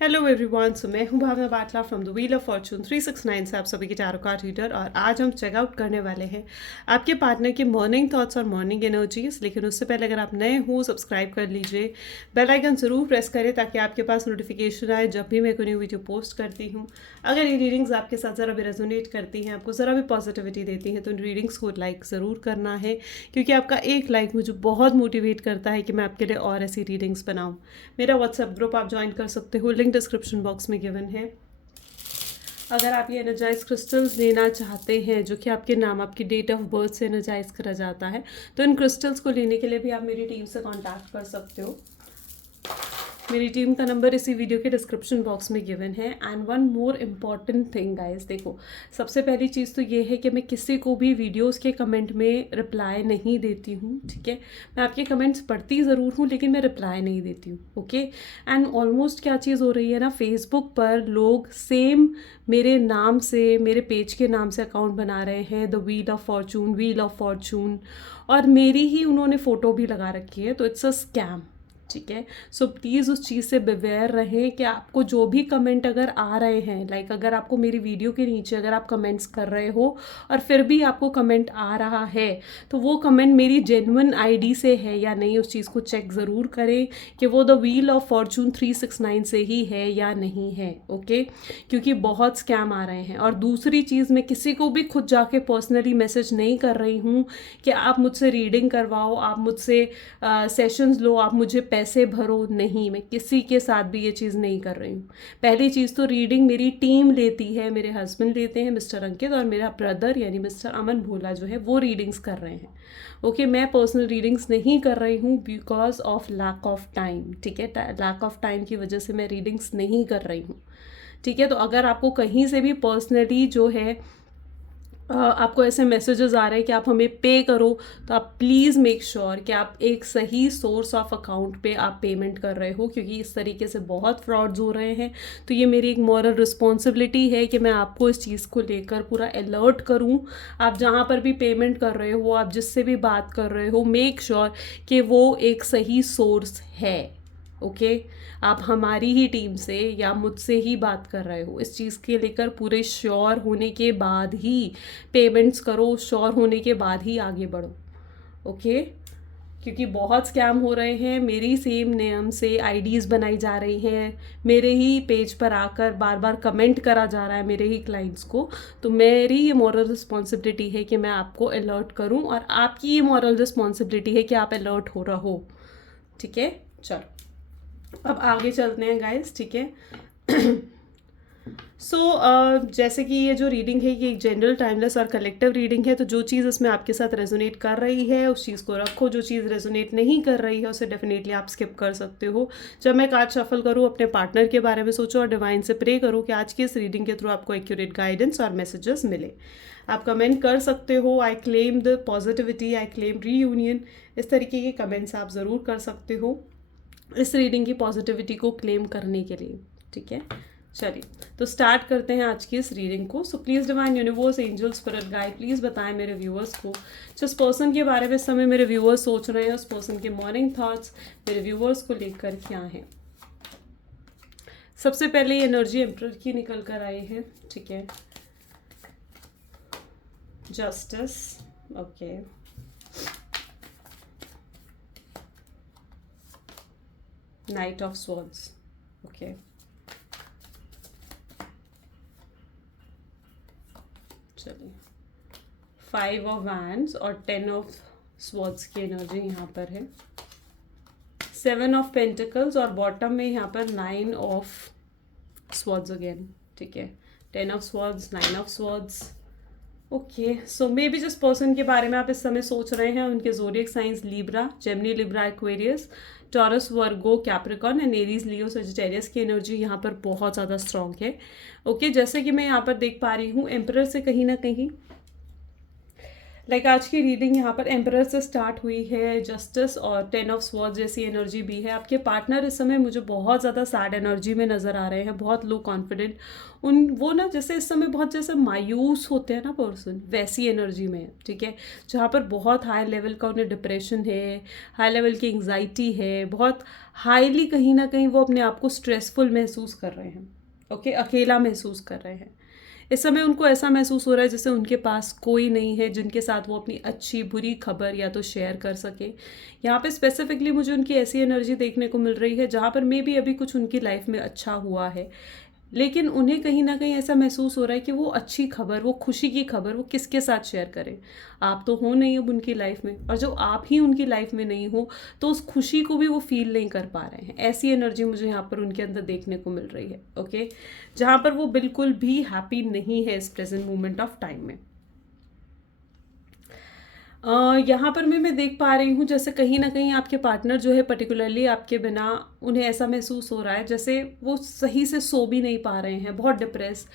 Hello everyone, so मैं हूं Bhavna Batla from the wheel of fortune 369 से आप सभी के टैरो कार्ड रीडर। और आज हम चेकआउट करने वाले हैं आपके पार्टनर के मॉर्निंग थॉट्स और मॉर्निंग एनर्जीज। लेकिन उससे पहले अगर आप नए हो, सब्सक्राइब कर लीजिए, बेल आइकन ज़रूर प्रेस करें ताकि आपके पास नोटिफिकेशन आए जब भी मैं कोई न्यू वीडियो पोस्ट करती हूँ। अगर ये रीडिंग्स आपके साथ ज़रा भी रेजोनेट करती हैं, आपको ज़रा भी पॉजिटिविटी देती हैं, तो इन रीडिंग्स को लाइक ज़रूर करना है, क्योंकि आपका एक लाइक मुझे बहुत मोटिवेट करता है कि मैं आपके लिए और ऐसी रीडिंग्स बनाऊँ। मेरा व्हाट्सएप ग्रुप आप ज्वाइन कर सकते हो, लिंक डिस्क्रिप्शन बॉक्स में गिवन है। अगर आप ये एनर्जाइज क्रिस्टल्स लेना चाहते हैं जो कि आपके नाम, आपकी डेट ऑफ बर्थ से एनर्जाइज करा जाता है, तो इन क्रिस्टल्स को लेने के लिए भी आप मेरी टीम से कांटेक्ट कर सकते हो। मेरी टीम का नंबर इसी वीडियो के डिस्क्रिप्शन बॉक्स में गिवन है। And one more important thing guys, देखो, सबसे पहली चीज़ तो ये है कि मैं किसी को भी वीडियोस के कमेंट में रिप्लाई नहीं देती हूँ, ठीक है। मैं आपके कमेंट्स पढ़ती ज़रूर हूँ लेकिन मैं रिप्लाई नहीं देती हूँ, ओके। एंड ऑलमोस्ट क्या चीज़ हो रही है ना, फेसबुक पर लोग सेम मेरे नाम से, मेरे पेज के नाम से अकाउंट बना रहे हैं, द व्हील ऑफ फॉर्चून, और मेरी ही उन्होंने फ़ोटो भी लगा रखी है, तो इट्स अ स्कैम, ठीक है। सो प्लीज़ उस चीज़ से बिवेयर रहें कि आपको जो भी कमेंट अगर आ रहे हैं, लाइक अगर आपको मेरी वीडियो के नीचे अगर आप कमेंट्स कर रहे हो और फिर भी आपको कमेंट आ रहा है, तो वो कमेंट मेरी जेन्युइन आईडी से है या नहीं, उस चीज़ को चेक ज़रूर करें कि वो द व्हील ऑफ फॉर्चून 369 से ही है या नहीं है, ओके। क्योंकि बहुत स्कैम आ रहे हैं। और दूसरी चीज़, मैं किसी को भी खुद जाके पर्सनली मैसेज नहीं कर रही हूँ कि आप मुझसे रीडिंग करवाओ, आप मुझसे सेशंस लो, आप मुझे पैसे भरो, नहीं, मैं किसी के साथ भी ये चीज़ नहीं कर रही हूँ। पहली चीज़ तो रीडिंग मेरी टीम लेती है, मेरे हस्बैंड लेते हैं मिस्टर अंकित, और मेरा ब्रदर यानी मिस्टर अमन भोला जो है वो रीडिंग्स कर रहे हैं, ओके। मैं पर्सनल रीडिंग्स नहीं कर रही हूँ because of lack of time, ठीक है। लैक ऑफ टाइम की वजह से मैं रीडिंग्स नहीं कर रही हूँ, ठीक है। तो अगर आपको कहीं से भी पर्सनली जो है आपको ऐसे मैसेजेस आ रहे हैं कि आप हमें पे करो, तो आप प्लीज़ मेक श्योर कि आप एक सही सोर्स ऑफ अकाउंट पे आप पेमेंट कर रहे हो, क्योंकि इस तरीके से बहुत फ्रॉड्स हो रहे हैं। तो ये मेरी एक मॉरल रिस्पॉन्सिबिलिटी है कि मैं आपको इस चीज़ को लेकर पूरा अलर्ट करूं। आप जहां पर भी पेमेंट कर रहे हो, आप जिससे भी बात कर रहे हो, मेक श्योर कि वो एक सही सोर्स है, ओके। आप हमारी ही टीम से या मुझसे ही बात कर रहे हो, इस चीज़ के लेकर पूरे श्योर होने के बाद ही पेमेंट्स करो, श्योर होने के बाद ही आगे बढ़ो, ओके। क्योंकि बहुत स्कैम हो रहे हैं, मेरी सेम नेम से आईडीज़ बनाई जा रही हैं, मेरे ही पेज पर आकर बार बार कमेंट करा जा रहा है मेरे ही क्लाइंट्स को। तो मेरी ये मॉरल रिस्पॉन्सिबिलिटी है कि मैं आपको अलर्ट करूं, और आपकी ये मॉरल रिस्पॉन्सिबिलिटी है कि आप अलर्ट हो रहो, ठीक है। चलो अब आगे चलते हैं गाइस, ठीक है। सो जैसे कि ये जो रीडिंग है ये एक जनरल, टाइमलेस और कलेक्टिव रीडिंग है, तो जो चीज़ इसमें आपके साथ रेजोनेट कर रही है उस चीज़ को रखो, जो चीज़ रेजोनेट नहीं कर रही है उसे डेफिनेटली आप स्किप कर सकते हो। जब मैं कार्ड शफल करूँ, अपने पार्टनर के बारे में सोचो और डिवाइन से प्रे करो कि आज की इस रीडिंग के थ्रू आपको एक्यूरेट गाइडेंस और मैसेजेस मिले। आप कमेंट कर सकते हो, I claim the positivity, I claim reunion, इस तरीके के कमेंट्स आप ज़रूर कर सकते हो इस रीडिंग की पॉजिटिविटी को क्लेम करने के लिए, ठीक है। चलिए तो स्टार्ट करते हैं आज की इस रीडिंग को। सो please divine universe, angel, spirit guide, please बताएं मेरे व्यूअर्स को जिस पर्सन के बारे में इस समय मेरे व्यूअर्स सोच रहे हैं, उस पर्सन के मॉर्निंग थॉट्स मेरे व्यूअर्स को लेकर क्या हैं। सबसे पहले एनर्जी एम्परर की निकल कर आई है, ठीक है। Justice, okay. Knight of swords, okay. चलिए 5 ऑफ वैंड्स और 10 ऑफ स्वॉर्ड्स की एनर्जी यहाँ पर है। 7 ऑफ पेंटिकल्स और बॉटम में यहाँ पर 9 ऑफ स्वॉर्ड्स अगेन, ठीक है। 10 of swords, 9 of swords, okay. So may be जिस पर्सन के बारे में आप इस समय सोच रहे हैं उनके zodiac science Libra, Gemini, Libra, Aquarius, taurus, Virgo, Capricorn and Aries, Leo, Sagittarius की एनर्जी यहाँ पर बहुत ज़्यादा स्ट्रॉन्ग है, ओके। जैसे कि मैं यहाँ पर देख पा रही हूँ, एम्परर से कहीं ना कहीं आज की रीडिंग यहाँ पर एम्परर से स्टार्ट हुई है, जस्टिस और 10 ऑफ स्वॉर्ड्स जैसी एनर्जी भी है। आपके पार्टनर इस समय मुझे बहुत ज़्यादा सैड एनर्जी में नज़र आ रहे हैं, बहुत लो कॉन्फिडेंट। वो ना जैसे इस समय बहुत जैसे मायूस होते हैं ना पर्सन, वैसी एनर्जी में है, ठीक है। जहाँ पर बहुत हाई लेवल का उन्हें डिप्रेशन है, हाई लेवल की एंग्जाइटी है, बहुत हाईली कहीं ना कहीं वो अपने आप को स्ट्रेसफुल महसूस कर रहे हैं, ओके, अकेला महसूस कर रहे हैं। इस समय उनको ऐसा महसूस हो रहा है जैसे उनके पास कोई नहीं है जिनके साथ वो अपनी अच्छी बुरी खबर या तो शेयर कर सके। यहाँ पे स्पेसिफिकली मुझे उनकी ऐसी एनर्जी देखने को मिल रही है जहाँ पर मे बी अभी कुछ उनकी लाइफ में अच्छा हुआ है, लेकिन उन्हें कहीं ना कहीं ऐसा महसूस हो रहा है कि वो अच्छी खबर, वो खुशी की खबर वो किसके साथ शेयर करें। आप तो हो नहीं अब उनकी लाइफ में, और जब आप ही उनकी लाइफ में नहीं हो तो उस खुशी को भी वो फील नहीं कर पा रहे हैं। ऐसी एनर्जी मुझे यहाँ पर उनके अंदर देखने को मिल रही है, ओके, जहाँ पर वो बिल्कुल भी हैप्पी नहीं है इस प्रेजेंट मोमेंट ऑफ टाइम में। यहाँ पर मैं देख पा रही हूँ जैसे कहीं ना कहीं आपके पार्टनर जो है पर्टिकुलरली आपके बिना उन्हें ऐसा महसूस हो रहा है जैसे वो सही से सो भी नहीं पा रहे हैं, बहुत डिप्रेस,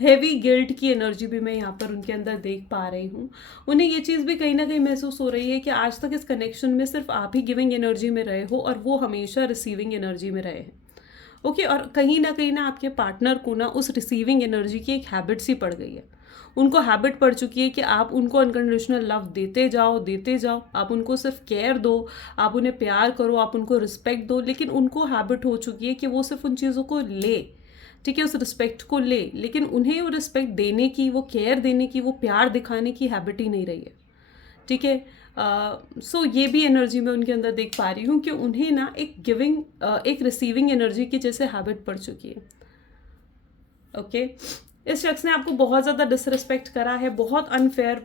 हैवी गिल्ट की एनर्जी भी मैं यहाँ पर उनके अंदर देख पा रही हूँ। उन्हें ये चीज़ भी कहीं ना कहीं महसूस हो रही है कि आज तक इस कनेक्शन में सिर्फ आप ही गिविंग एनर्जी में रहे हो और वो हमेशा रिसीविंग एनर्जी में रहे हैं, ओके। और कहीं ना आपके पार्टनर को ना उस रिसीविंग एनर्जी की एक हैबिट सी पड़ गई है। उनको हैबिट पड़ चुकी है कि आप उनको अनकंडीशनल लव देते जाओ, आप उनको सिर्फ केयर दो, आप उन्हें प्यार करो, आप उनको रिस्पेक्ट दो, लेकिन उनको हैबिट हो चुकी है कि वो सिर्फ उन चीज़ों को ले, ठीक है, उस रिस्पेक्ट को ले, लेकिन उन्हें वो रिस्पेक्ट देने की, वो केयर देने की, वो प्यार दिखाने की हैबिट ही नहीं रही है, ठीक है। सो ये भी एनर्जी मैं उनके अंदर देख पा रही हूँ कि उन्हें ना एक गिविंग एक रिसीविंग एनर्जी की जैसे हैबिट पड़ चुकी है, ओके। इस शख्स ने आपको बहुत ज़्यादा डिसरिस्पेक्ट करा है, बहुत अनफेयर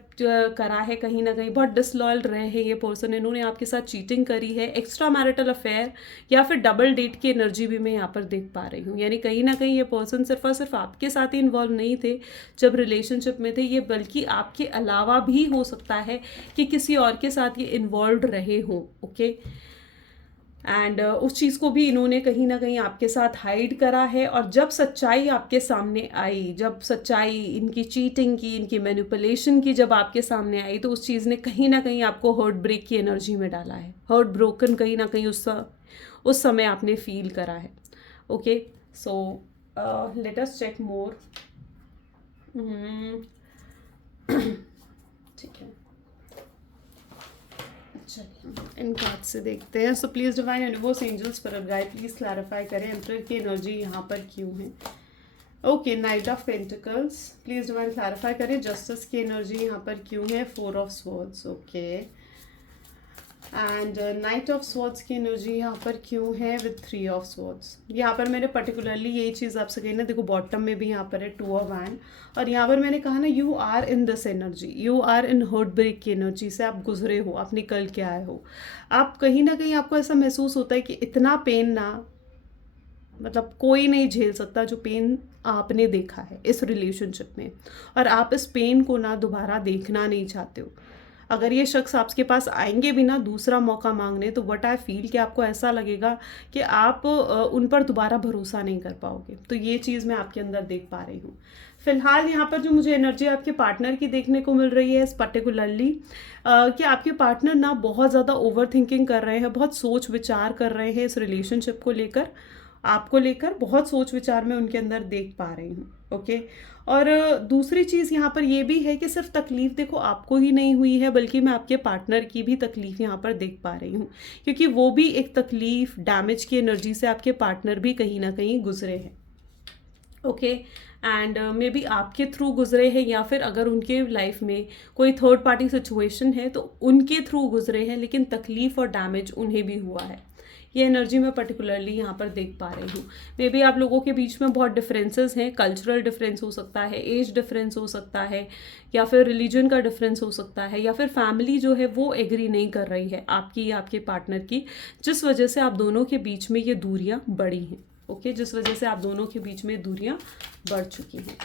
करा है, कहीं ना कहीं बहुत डिसलॉयल रहे हैं ये पर्सन। इन्होंने आपके साथ चीटिंग करी है, एक्स्ट्रा मैरिटल अफेयर या फिर डबल डेट की एनर्जी भी मैं यहाँ पर देख पा रही हूँ। यानी कहीं ना कहीं ये पर्सन सिर्फ और सिर्फ आपके साथ ही इन्वॉल्व नहीं थे जब रिलेशनशिप में थे, ये बल्कि आपके अलावा भी हो सकता है कि किसी और के साथ ये इन्वॉल्व रहे हों, ओके। एंड उस चीज़ को भी इन्होंने कहीं ना कहीं आपके साथ हाइड करा है। और जब सच्चाई आपके सामने आई, जब सच्चाई इनकी चीटिंग की, इनकी मैनिपुलेशन की जब आपके सामने आई, तो उस चीज़ ने कहीं ना कहीं आपको हर्ट ब्रेक की एनर्जी में डाला है। हर्ट ब्रोकन कहीं ना कहीं उस समय आपने फील करा है, okay. So let us check more, ठीक है, चलिए इन कार्ड से देखते हैं। So please divine universe, angels, spirit guide, please clarify करें एम्परर की एनर्जी यहाँ पर क्यों है, okay. Knight of pentacles, please divine clarify करें जस्टिस की एनर्जी यहाँ पर क्यों है, 4 of swords, okay. And knight of swords की एनर्जी यहाँ पर क्यों है विद 3 ऑफ स्वॉर्ड्स। यहाँ पर मैंने पर्टिकुलरली यही चीज़ आपसे कही ना, देखो बॉटम में भी यहाँ पर है 2 ऑफ वैंड, और यहाँ पर मैंने कहा ना you are in this energy, you are in heartbreak की एनर्जी से आप गुजरे हो, आप निकल के आए हो। आप कहीं ना कहीं आपको ऐसा महसूस होता है कि इतना पेन ना, मतलब कोई नहीं झेल सकता जो पेन आपने देखा है इस रिलेशनशिप में, और आप इस पेन को ना दोबारा देखना नहीं चाहते हो। अगर ये शख्स आपके पास आएंगे भी ना दूसरा मौका मांगने, तो व्हाट आई फील कि आपको ऐसा लगेगा कि आप उन पर दोबारा भरोसा नहीं कर पाओगे। तो ये चीज़ मैं आपके अंदर देख पा रही हूँ। फिलहाल यहाँ पर जो मुझे एनर्जी आपके पार्टनर की देखने को मिल रही है इस पर्टिकुलरली, कि आपके पार्टनर ना बहुत ज़्यादा ओवर थिंकिंग कर रहे हैं, बहुत सोच विचार कर रहे हैं इस रिलेशनशिप को लेकर, आपको लेकर बहुत सोच विचार में उनके अंदर देख पा रही हूँ, ओके। और दूसरी चीज़ यहाँ पर ये भी है कि सिर्फ तकलीफ़ देखो आपको ही नहीं हुई है, बल्कि मैं आपके पार्टनर की भी तकलीफ़ यहाँ पर देख पा रही हूँ, क्योंकि वो भी एक तकलीफ़, डैमेज की एनर्जी से आपके पार्टनर भी कहीं ना कहीं गुजरे हैं, ओके। एंड मे बी आपके थ्रू गुजरे हैं, या फिर अगर उनके लाइफ में कोई थर्ड पार्टी सिचुएशन है तो उनके थ्रू गुजरे हैं, लेकिन तकलीफ़ और डैमेज उन्हें भी हुआ है। ये एनर्जी मैं पर्टिकुलरली यहाँ पर देख पा रही हूँ। मे बी आप लोगों के बीच में बहुत डिफरेंसेस हैं, कल्चरल डिफरेंस हो सकता है, एज डिफरेंस हो सकता है, या फिर रिलीजन का डिफरेंस हो सकता है, या फिर फैमिली जो है वो एग्री नहीं कर रही है आपकी या आपके पार्टनर की, जिस वजह से आप दोनों के बीच में ये दूरियाँ बढ़ी हैं, ओके, जिस वजह से आप दोनों के बीच में दूरियाँ बढ़ चुकी हैं।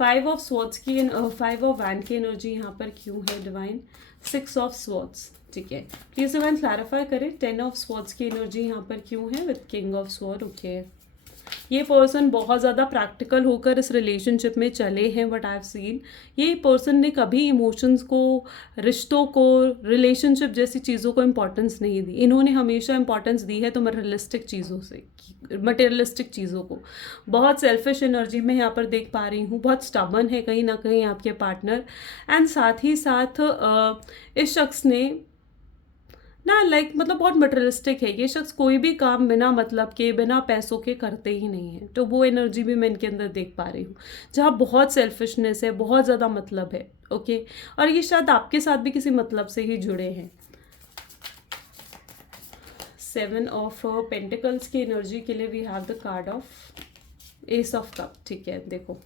5 ऑफ स्वॉर्ड्स की 5 ऑफ वैंड की एनर्जी यहाँ पर क्यों है डिवाइन, 6 ऑफ स्वॉर्ड्स, ठीक है। प्लीज डिवाइन क्लैरिफाई करें 10 ऑफ स्वॉर्ड्स की एनर्जी यहाँ पर क्यों है with king of sword, okay. ये पर्सन बहुत ज़्यादा प्रैक्टिकल होकर इस रिलेशनशिप में चले हैं, व्हाट आई हैव सीन। ये पर्सन ने कभी इमोशंस को, रिश्तों को, रिलेशनशिप जैसी चीज़ों को इम्पोर्टेंस नहीं दी। इन्होंने हमेशा इम्पोर्टेंस दी है तो मटेरियलिस्टिक चीज़ों से, मटेरियलिस्टिक चीज़ों को। बहुत सेल्फिश एनर्जी में यहाँ पर देख पा रही हूँ, बहुत स्टबर्न है कहीं ना कहीं आपके पार्टनर। एंड साथ ही साथ इस शख्स ने ना मतलब बहुत मटेरियलिस्टिक है ये शख्स। कोई भी काम बिना मतलब के, बिना पैसों के करते ही नहीं है। तो वो एनर्जी भी मैं इनके अंदर देख पा रही हूँ, जहाँ बहुत सेल्फिशनेस है, बहुत ज़्यादा मतलब है। ओके, और ये शायद आपके साथ भी किसी मतलब से ही जुड़े हैं। 7 ऑफ पेंटिकल्स की एनर्जी के लिए we have the card of ace of cup. ठीक है, देखो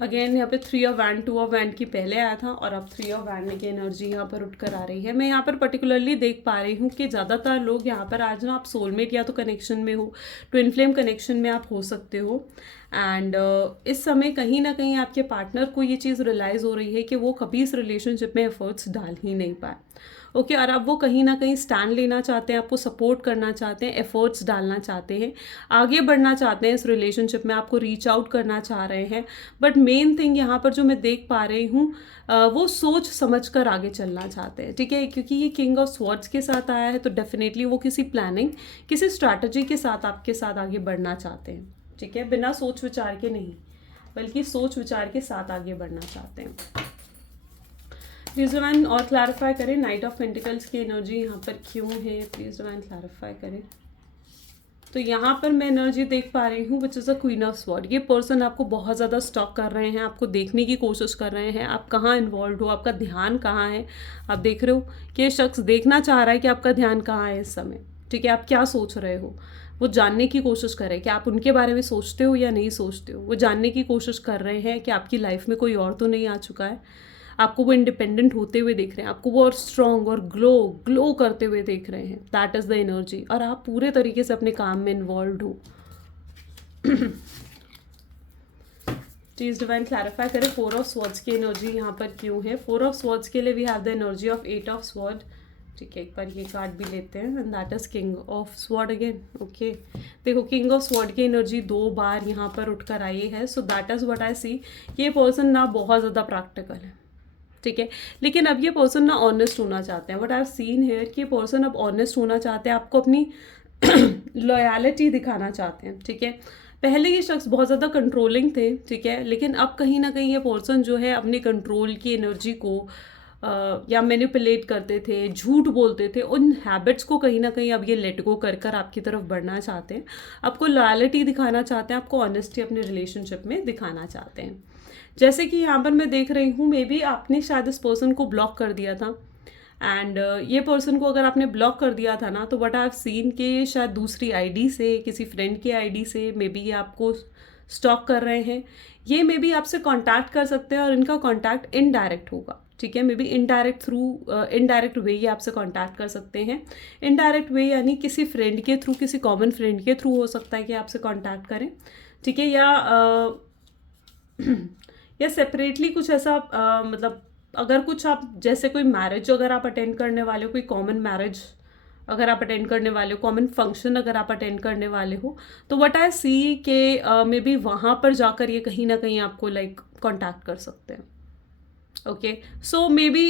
अगेन यहाँ पे 3 ऑफ वैंड, 2 ऑफ वैंड की पहले आया था और अब 3 ऑफ वैंड की एनर्जी यहाँ पर उठकर आ रही है। मैं यहाँ पर पर्टिकुलरली देख पा रही हूँ कि ज़्यादातर लोग यहाँ पर आज ना आप सोलमेट या तो कनेक्शन में हो, ट्विन फ्लेम कनेक्शन में आप हो सकते हो। एंड इस समय कहीं ना कहीं आपके पार्टनर को ये चीज़ रियलाइज़ हो रही है कि वो कभी इस रिलेशनशिप में एफर्ट्स डाल ही नहीं पाए। ओके, और अब वो कहीं ना कहीं स्टैंड लेना चाहते हैं, आपको सपोर्ट करना चाहते हैं, एफर्ट्स डालना चाहते हैं, आगे बढ़ना चाहते हैं इस रिलेशनशिप में, आपको रीच आउट करना चाह रहे हैं। बट मेन थिंग यहाँ पर जो मैं देख पा रही हूँ, वो सोच समझ कर आगे चलना चाहते हैं। ठीक है, क्योंकि ये किंग ऑफ स्वॉर्ड्स के साथ आया है तो डेफिनेटली वो किसी प्लानिंग, किसी स्ट्रैटेजी के साथ आपके साथ आगे बढ़ना चाहते हैं। ठीक है, बिना सोच विचार के नहीं, बल्कि सोच विचार के साथ आगे बढ़ना चाहते हैं। प्लीज डिवाइन और क्लैरिफाई करें, नाइट ऑफ पेंटिकल्स की एनर्जी यहाँ पर क्यों है, प्लीज डिवाइन क्लैरिफाई करें। तो यहाँ पर मैं एनर्जी देख पा रही हूँ which is a queen of sword. ये पर्सन आपको बहुत ज़्यादा स्टॉक कर रहे हैं, आपको देखने की कोशिश कर रहे हैं, आप कहाँ इन्वॉल्व हो, आपका ध्यान कहाँ है। आप देख रहे हो कि ये शख्स देखना चाह रहा है कि आपका ध्यान कहाँ है इस समय। ठीक है, आप क्या सोच रहे हो, वो जानने की कोशिश कर रहे हैं कि आप उनके बारे में सोचते हो या नहीं सोचते हो। वो जानने की कोशिश कर रहे हैं कि आपकी लाइफ में कोई और तो नहीं आ चुका है। आपको वो इंडिपेंडेंट होते हुए देख रहे हैं, आपको वो और स्ट्रॉन्ग और ग्लो करते हुए देख रहे हैं। That is the energy. और आप पूरे तरीके से अपने काम में इन्वॉल्व हो। प्लीज डिवाइन क्लैरिफाई करें 4 ऑफ स्वॉर्ड्स की एनर्जी यहाँ पर क्यों है। 4 ऑफ स्वॉर्ड्स के लिए we have the energy of 8 of sword. ठीक है, एक बार ये कार्ड भी लेते हैं and that is king of sword again. Okay, देखो किंग ऑफ स्वॉर्ड की एनर्जी 2 बार यहाँ पर उठकर आई है। So that is what I see. ये पर्सन ना बहुत ज़्यादा प्रैक्टिकल है। ठीक है, लेकिन अब ये पर्सन ना ऑनेस्ट होना चाहते हैं। What I have seen here कि ये पर्सन अब ऑनेस्ट होना चाहते हैं, आपको अपनी लॉयलिटी दिखाना चाहते हैं। ठीक है, पहले ये शख्स बहुत ज़्यादा कंट्रोलिंग थे। ठीक है, लेकिन अब कहीं ना कहीं ये पर्सन जो है अपनी कंट्रोल की एनर्जी को या मैनिपुलेट करते थे, झूठ बोलते थे, उन हैबिट्स को कहीं ना कहीं अब ये लेट गो कर कर आपकी तरफ बढ़ना चाहते हैं, आपको लॉयलिटी दिखाना चाहते हैं, आपको ऑनेस्टी अपने रिलेशनशिप में दिखाना चाहते हैं। जैसे कि यहाँ पर मैं देख रही हूँ, मे बी आपने शायद इस पर्सन को ब्लॉक कर दिया था। एंड ये पर्सन को अगर आपने ब्लॉक कर दिया था ना, तो व्हाट आई हैव सीन कि शायद दूसरी आईडी से, किसी फ्रेंड की आईडी से मे बी ये आपको स्टॉक कर रहे हैं। ये मे बी आपसे कांटेक्ट कर सकते हैं और इनका कांटेक्ट इनडायरेक्ट होगा। ठीक है, मे बी इनडायरेक्ट वे ये आपसे कांटेक्ट कर सकते हैं। इनडायरेक्ट वे यानी किसी फ्रेंड के थ्रू, किसी कॉमन फ्रेंड के थ्रू हो सकता है कि आपसे कांटेक्ट करें। ठीक है, या सेपरेटली कुछ ऐसा मतलब अगर कुछ आप जैसे कोई मैरिज अगर आप अटेंड करने वाले हो, कोई कॉमन मैरिज अगर आप अटेंड करने वाले हो, कॉमन फंक्शन अगर आप अटेंड करने वाले हो, तो व्हाट आई सी के मे बी वहाँ पर जाकर ये कहीं ना कहीं आपको कांटेक्ट कर सकते हैं। Okay, so may be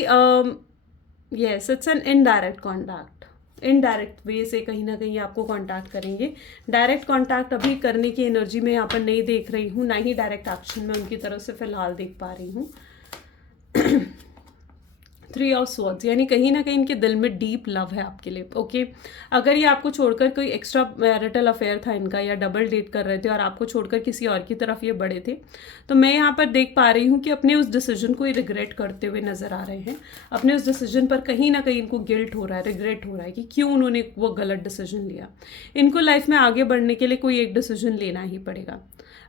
yes, it's an indirect contact. Indirect way से कहीं ना कहीं आपको कांटेक्ट करेंगे। डायरेक्ट कांटेक्ट अभी करने की एनर्जी में यहाँ पर नहीं देख रही हूँ, ना ही डायरेक्ट एक्शन में उनकी तरफ से फिलहाल देख पा रही हूँ। 3 ऑफ स्वॉर्ड्स यानी कहीं ना कहीं इनके दिल में डीप लव है आपके लिए। ओके, अगर ये आपको छोड़कर कोई एक्स्ट्रा मैरिटल अफेयर था इनका, या डबल डेट कर रहे थे और आपको छोड़कर किसी और की तरफ ये बढ़े थे, तो मैं यहाँ पर देख पा रही हूँ कि अपने उस डिसीजन को ये रिग्रेट करते हुए नजर आ रहे हैं। अपने उस डिसीजन पर कहीं ना कहीं इनको गिल्ट हो रहा है, रिग्रेट हो रहा है कि क्यों उन्होंने वो गलत डिसीजन लिया। इनको लाइफ में आगे बढ़ने के लिए कोई एक डिसीजन लेना ही पड़ेगा।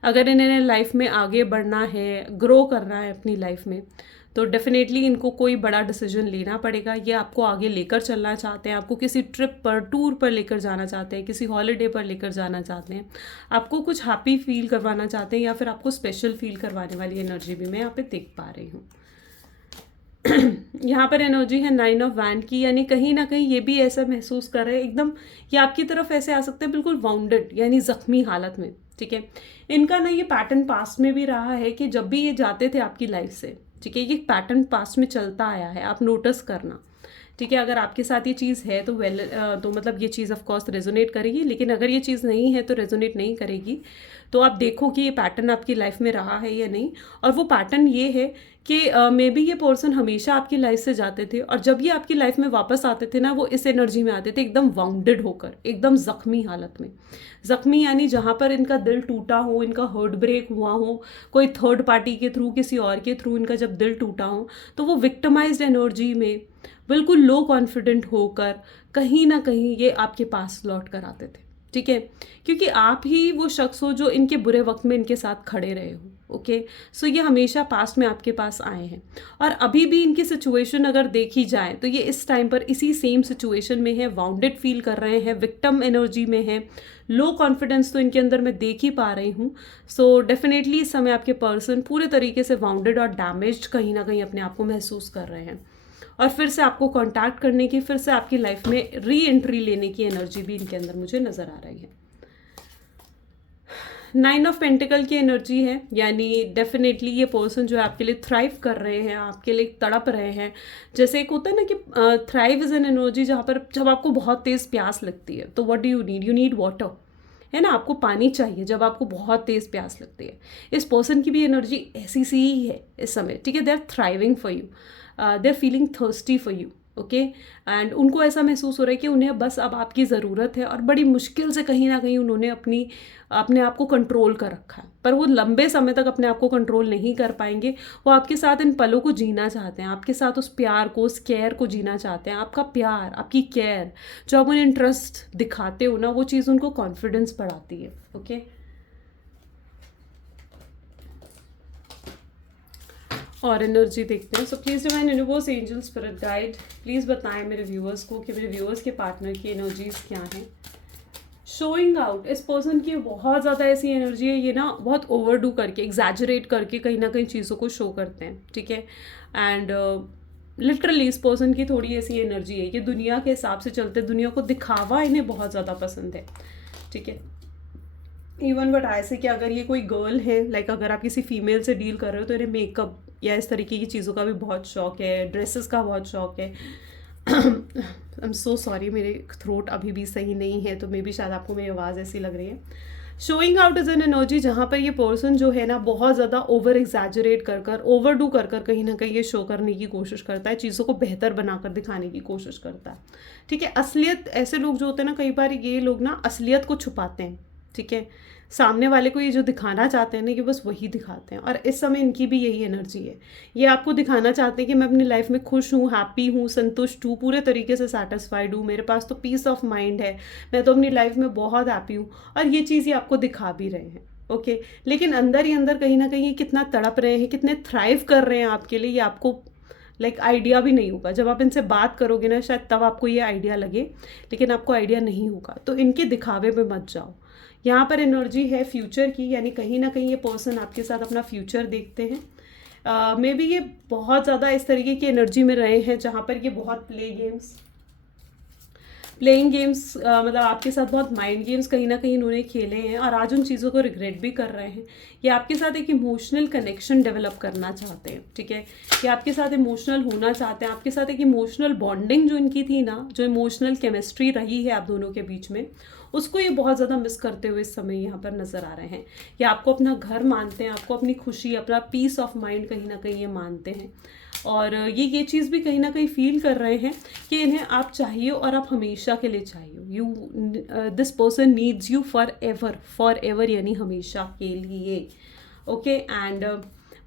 अगर इन्हें लाइफ में आगे बढ़ना है, ग्रो करना है अपनी लाइफ में, तो डेफिनेटली इनको कोई बड़ा डिसीजन लेना पड़ेगा। ये आपको आगे लेकर चलना चाहते हैं, आपको किसी ट्रिप पर, टूर पर लेकर जाना चाहते हैं, किसी हॉलीडे पर लेकर जाना चाहते हैं, आपको कुछ हैप्पी फील करवाना चाहते हैं, या फिर आपको स्पेशल फील करवाने वाली एनर्जी भी मैं यहाँ पे देख पा रही हूँ। यहाँ पर एनर्जी है 9 ऑफ वैंड की, यानी कहीं ना कहीं ये भी ऐसा महसूस कर रहे हैं एकदम, ये आपकी तरफ ऐसे आ सकते हैं बिल्कुल वाउंडेड यानी जख्मी हालत में, ठीक है। इनका ना ये पैटर्न पास्ट में भी रहा है कि जब भी ये जाते थे आपकी लाइफ से, ठीक है, ये पैटर्न पास्ट में चलता आया है, आप नोटिस करना, ठीक है। अगर आपके साथ ये चीज़ है तो तो मतलब ये चीज़ ऑफ कोर्स रेजोनेट करेगी, लेकिन अगर ये चीज़ नहीं है तो रेजोनेट नहीं करेगी। तो आप देखो कि ये पैटर्न आपकी लाइफ में रहा है या नहीं। और वो पैटर्न ये है कि मे बी ये पर्सन हमेशा आपकी लाइफ से जाते थे, और जब ये आपकी लाइफ में वापस आते थे ना, वो इस एनर्जी में आते थे एकदम वाउंडेड होकर, एकदम जख्मी हालत में। जख्मी यानी जहाँ पर इनका दिल टूटा हो, इनका हार्ट ब्रेक हुआ हो, कोई थर्ड पार्टी के थ्रू, किसी और के थ्रू इनका जब दिल टूटा हो, तो वो विक्टिमाइज्ड एनर्जी में बिल्कुल लो कॉन्फिडेंट होकर कहीं ना कहीं ये आपके पास लौट कर आते थे, ठीक है। क्योंकि आप ही वो शख्स हो जो इनके बुरे वक्त में इनके साथ खड़े रहे हो, ओके। सो ये हमेशा पास्ट में आपके पास आए हैं, और अभी भी इनकी सिचुएशन अगर देखी जाए तो ये इस टाइम पर इसी सेम सिचुएशन में है, वाउंडेड फील कर रहे हैं, विक्टिम एनर्जी में है, लो कॉन्फिडेंस तो इनके अंदर मैं देख ही पा रही हूँ। सो डेफिनेटली इस समय आपके पर्सन पूरे तरीके से वाउंडेड और डैमेज्ड कहीं ना कहीं अपने आप को महसूस कर रहे हैं, और फिर से आपको कांटेक्ट करने की, फिर से आपकी लाइफ में री एंट्री लेने की एनर्जी भी इनके अंदर मुझे नज़र आ रही है। 9 ऑफ पेंटिकल की एनर्जी है, यानी डेफिनेटली ये पर्सन जो है आपके लिए थ्राइव कर रहे हैं, आपके लिए तड़प रहे हैं। जैसे एक होता है ना कि थ्राइव इज़ एन एनर्जी जहाँ पर जब आपको बहुत तेज़ प्यास लगती है तो what do you need water, है ना, आपको पानी चाहिए जब आपको बहुत तेज़ प्यास लगती है। इस पर्सन की भी एनर्जी ऐसी सी ही है इस समय, ठीक है। They are thriving for you, they are feeling thirsty for you, okay. And उनको ऐसा महसूस हो रहा है कि उन्हें बस अब आपकी ज़रूरत है, और बड़ी मुश्किल से कहीं ना कहीं उन्होंने अपने आप को कंट्रोल कर रखा है, पर वो लंबे समय तक अपने आप को कंट्रोल नहीं कर पाएंगे। वो आपके साथ इन पलों को जीना चाहते हैं, आपके साथ उस प्यार को, उस केयर को जीना चाहते हैं। आपका प्यार, आपकी केयर जो आप उन्हें इंटरेस्ट दिखाते हो ना, वो चीज़ उनको कॉन्फिडेंस बढ़ाती है, ओके। और एनर्जी देखते हैं। So please divine universe, angel, spirit guide, please बताएं मेरे व्यूअर्स को कि मेरे व्यूअर्स के पार्टनर की एनर्जीज क्या हैं। शोइंग आउट, इस पर्सन की बहुत ज़्यादा ऐसी एनर्जी है, ये ना बहुत ओवरडू करके, एग्जैजरेट करके कहीं ना कहीं चीज़ों को शो करते हैं, ठीक है। एंड लिटरली इस पर्सन की थोड़ी ऐसी एनर्जी है कि दुनिया के हिसाब से चलते, दुनिया को दिखावा इन्हें बहुत ज़्यादा पसंद है, ठीक है। इवन बट ऐसे कि अगर ये कोई गर्ल है, लाइक अगर आप किसी फीमेल से डील कर रहे हो तो इन्हें मेकअप या इस तरीके की चीज़ों का भी बहुत शौक है, ड्रेसेस का बहुत शौक है। आई एम सो सॉरी, मेरे थ्रोट अभी भी सही नहीं है, तो मे बी शायद आपको मेरी आवाज़ ऐसी लग रही है। Showing out is an energy जहाँ पर ये पर्सन जो है ना बहुत ज़्यादा ओवर एग्जैजरेट कर ओवरडू कर कहीं ना कहीं ये शो करने की कोशिश करता है, चीज़ों को बेहतर बनाकर दिखाने की कोशिश करता है, ठीक है। असलियत, ऐसे लोग जो होते हैं ना, कई बार ये लोग ना असलियत को छुपाते हैं, ठीक है। सामने वाले को ये जो दिखाना चाहते हैं ना, कि बस वही दिखाते हैं, और इस समय इनकी भी यही एनर्जी है। ये आपको दिखाना चाहते हैं कि मैं अपनी लाइफ में खुश हूँ, हैप्पी हूँ, संतुष्ट हूँ, पूरे तरीके से सेटिस्फाइड हूँ, मेरे पास तो पीस ऑफ माइंड है, मैं तो अपनी लाइफ में बहुत हैप्पी हूँ, और ये चीज़ ये आपको दिखा भी रहे हैं, ओके। लेकिन अंदर ही अंदर कहीं ना कहीं कितना तड़प रहे हैं, कितने थ्राइव कर रहे हैं आपके लिए, ये आपको लाइक आइडिया भी नहीं होगा। जब आप इनसे बात करोगे ना, शायद तब आपको ये आइडिया लगे, लेकिन आपको आइडिया नहीं होगा। तो इनके दिखावे पे मत जाओ। यहाँ पर एनर्जी है फ्यूचर की, यानी कहीं ना कहीं ये पर्सन आपके साथ अपना फ्यूचर देखते हैं। मे बी ये बहुत ज़्यादा इस तरीके की एनर्जी में रहे हैं जहाँ पर ये बहुत प्लेइंग गेम्स मतलब आपके साथ बहुत माइंड गेम्स कहीं ना कहीं इन्होंने खेले हैं, और आज उन चीज़ों को रिग्रेट भी कर रहे हैं। ये आपके साथ एक इमोशनल कनेक्शन डेवलप करना चाहते हैं, ठीक है। ये आपके साथ इमोशनल होना चाहते हैं, आपके साथ एक इमोशनल बॉन्डिंग जो इनकी थी ना, जो इमोशनल केमिस्ट्री रही है आप दोनों के बीच में, उसको ये बहुत ज़्यादा मिस करते हुए इस समय यहाँ पर नज़र आ रहे हैं। ये आपको अपना घर मानते हैं, आपको अपनी खुशी, अपना पीस ऑफ माइंड कहीं ना कहीं ये मानते हैं, और ये चीज़ भी कहीं ना कहीं फील कर रहे हैं कि इन्हें आप चाहिए, और आप हमेशा के लिए चाहिए। This person needs you for ever यानी हमेशा के लिए, ओके। एंड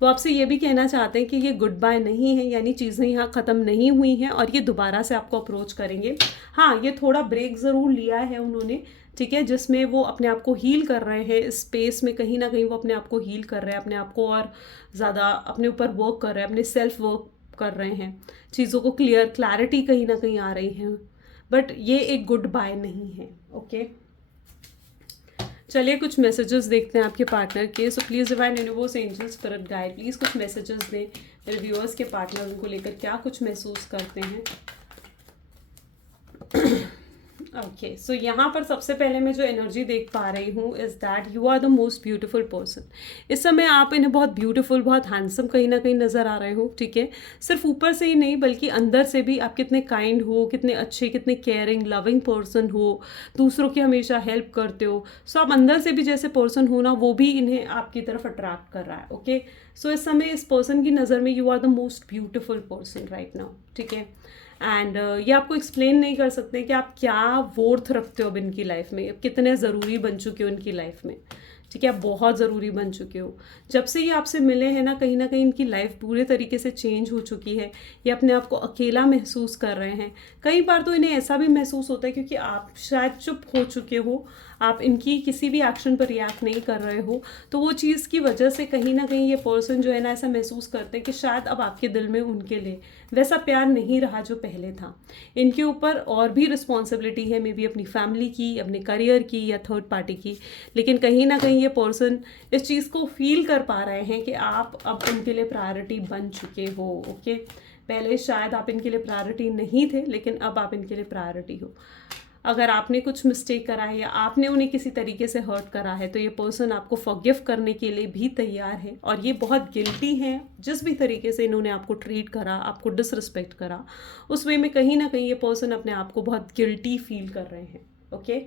वो आपसे ये भी कहना चाहते हैं कि ये गुड बाय नहीं है, यानी चीज़ें यहाँ ख़त्म नहीं हुई हैं, और ये दोबारा से आपको अप्रोच करेंगे। हाँ, ये थोड़ा ब्रेक ज़रूर लिया है उन्होंने, ठीक है, जिसमें वो अपने आप को हील कर रहे हैं। इस स्पेस में कहीं ना कहीं वो अपने आप को हील कर रहे हैं, अपने आप को और ज़्यादा अपने ऊपर वर्क कर रहे हैं, अपने सेल्फ वर्क कर रहे हैं, चीज़ों को क्लैरिटी कहीं ना कहीं आ रही है, बट ये एक गुड बाय नहीं है, ओके। चलिए कुछ मैसेजेस देखते हैं आपके पार्टनर के। सो please divine universe angel spirit guide please कुछ मैसेजेस दें मेरे व्यूअर्स के पार्टनर उनको लेकर क्या कुछ महसूस करते हैं। ओके सो यहाँ पर सबसे पहले मैं जो एनर्जी देख पा रही हूँ is that you are the most beautiful person. इस समय आप इन्हें बहुत ब्यूटीफुल, बहुत हैंडसम कहीं ना कहीं नज़र आ रहे हो, ठीक है। सिर्फ ऊपर से ही नहीं बल्कि अंदर से भी आप कितने काइंड हो, कितने अच्छे, कितने केयरिंग, लविंग पर्सन हो, दूसरों की हमेशा हेल्प करते हो। सो आप अंदर से भी जैसे पर्सन हो ना, वो भी इन्हें आपकी तरफ अट्रैक्ट कर रहा है। ओके सो इस समय इस पर्सन की नज़र में you are the most beautiful person right now, ठीक है। एंड ये आपको एक्सप्लेन नहीं कर सकते कि आप क्या वर्थ रखते हो अब इनकी लाइफ में, अब कितने ज़रूरी बन चुके हो इनकी लाइफ में, ठीक है। आप बहुत ज़रूरी बन चुके हो। जब से ये आपसे मिले हैं ना कहीं इनकी लाइफ पूरे तरीके से चेंज हो चुकी है। ये अपने आप को अकेला महसूस कर रहे हैं। कई बार तो इन्हें ऐसा भी महसूस होता है क्योंकि आप शायद चुप हो चुके हो, आप इनकी किसी भी एक्शन पर रिएक्ट नहीं कर रहे हो, तो वो चीज़ की वजह से कहीं ना कहीं ये पर्सन जो है ना ऐसा महसूस करते हैं कि शायद अब आपके दिल में उनके लिए वैसा प्यार नहीं रहा जो पहले था। इनके ऊपर और भी रिस्पॉन्सिबिलिटी है, मे बी अपनी फैमिली की, अपने करियर की या थर्ड पार्टी की, लेकिन कहीं ना कहीं ये पर्सन इस चीज़ को फील कर पा रहे हैं कि आप अब उनके लिए प्रायोरिटी बन चुके हो। ओके पहले शायद आप इनके लिए प्रायोरिटी नहीं थे, लेकिन अब आप इनके लिए प्रायोरिटी हो। अगर आपने कुछ मिस्टेक करा है या आपने उन्हें किसी तरीके से हर्ट करा है तो ये पर्सन आपको फॉरगिव करने के लिए भी तैयार है। और ये बहुत गिल्टी हैं जिस भी तरीके से इन्होंने आपको ट्रीट करा, आपको डिसरिस्पेक्ट करा, उस वे में कहीं ना कहीं ये पर्सन अपने आप को बहुत गिल्टी फील कर रहे हैं। Okay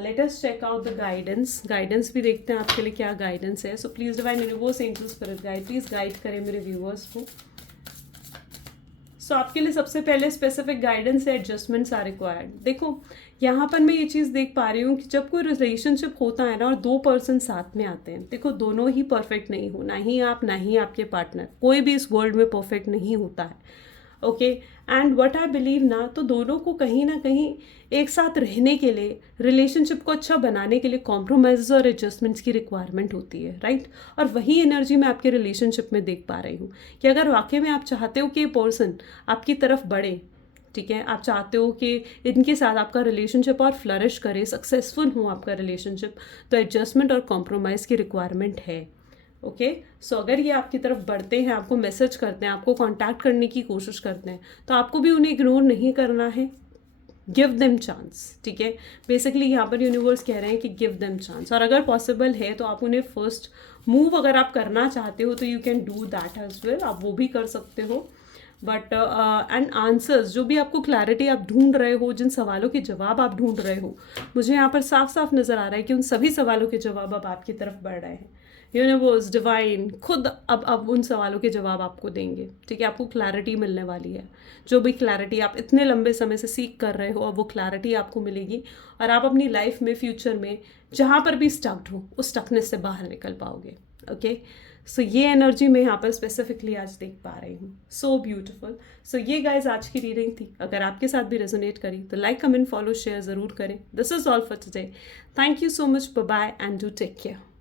let us check out the guidance भी देखते हैं आपके लिए क्या गाइडेंस है। So please divine universe angel spirit guide please guide करें मेरे व्यूअर्स को। सो आपके लिए सबसे पहले स्पेसिफिक गाइडेंस है, एडजस्टमेंट्स आर रिक्वायर्ड। देखो यहाँ पर मैं ये चीज़ देख पा रही हूँ कि जब कोई रिलेशनशिप होता है ना और दो पर्सन साथ में आते हैं, देखो दोनों ही परफेक्ट नहीं हो, ना ही आप ना ही आपके पार्टनर, कोई भी इस वर्ल्ड में परफेक्ट नहीं होता है। Okay and what I believe ना, तो दोनों को कहीं ना कहीं एक साथ रहने के लिए, रिलेशनशिप को अच्छा बनाने के लिए कॉम्प्रोमाइज़ और एडजस्टमेंट्स की रिक्वायरमेंट होती है, राइट। और वही एनर्जी मैं आपके रिलेशनशिप में देख पा रही हूँ कि अगर वाकई में आप चाहते हो कि ये पर्सन आपकी तरफ बढ़े, ठीक है, आप चाहते हो कि इनके साथ आपका रिलेशनशिप और फ्लरिश करे, सक्सेसफुल हो आपका रिलेशनशिप, तो एडजस्टमेंट और कॉम्प्रोमाइज़ की रिक्वायरमेंट है। ओके सो अगर ये आपकी तरफ बढ़ते हैं, आपको मैसेज करते हैं, आपको कांटेक्ट करने की कोशिश करते हैं, तो आपको भी उन्हें इग्नोर नहीं करना है। गिव देम चांस, ठीक है। बेसिकली यहाँ पर यूनिवर्स कह रहे हैं कि गिव देम चांस, और अगर पॉसिबल है तो आप उन्हें फर्स्ट मूव अगर आप करना चाहते हो तो you can do that as well, आप वो भी कर सकते हो। बट एंड आंसर्स, जो भी आपको क्लैरिटी आप ढूंढ रहे हो, जिन सवालों के जवाब आप ढूंढ रहे हो, मुझे यहाँ पर साफ साफ नज़र आ रहा है कि उन सभी सवालों के जवाब अब आपकी तरफ बढ़ रहे हैं। यूनिवर्स, डिवाइन खुद अब उन सवालों के जवाब आपको देंगे, ठीक है। आपको क्लैरिटी मिलने वाली है, जो भी क्लैरिटी आप इतने लंबे समय से सीख कर रहे हो, अब वो क्लैरिटी आपको मिलेगी और आप अपनी लाइफ में, फ्यूचर में जहाँ पर भी स्टक्ड हो, उस स्टकनेस से बाहर निकल पाओगे। ओके सो ये एनर्जी मैं यहाँ पर स्पेसिफिकली आज देख पा रही हूँ। So beautiful. सो ये गाइज आज की रीडिंग थी। अगर आपके साथ भी रेजोनेट करी तो लाइक, कमेंट, फॉलो, शेयर ज़रूर करें। This is all for today. Thank you so much, bye bye and do take care.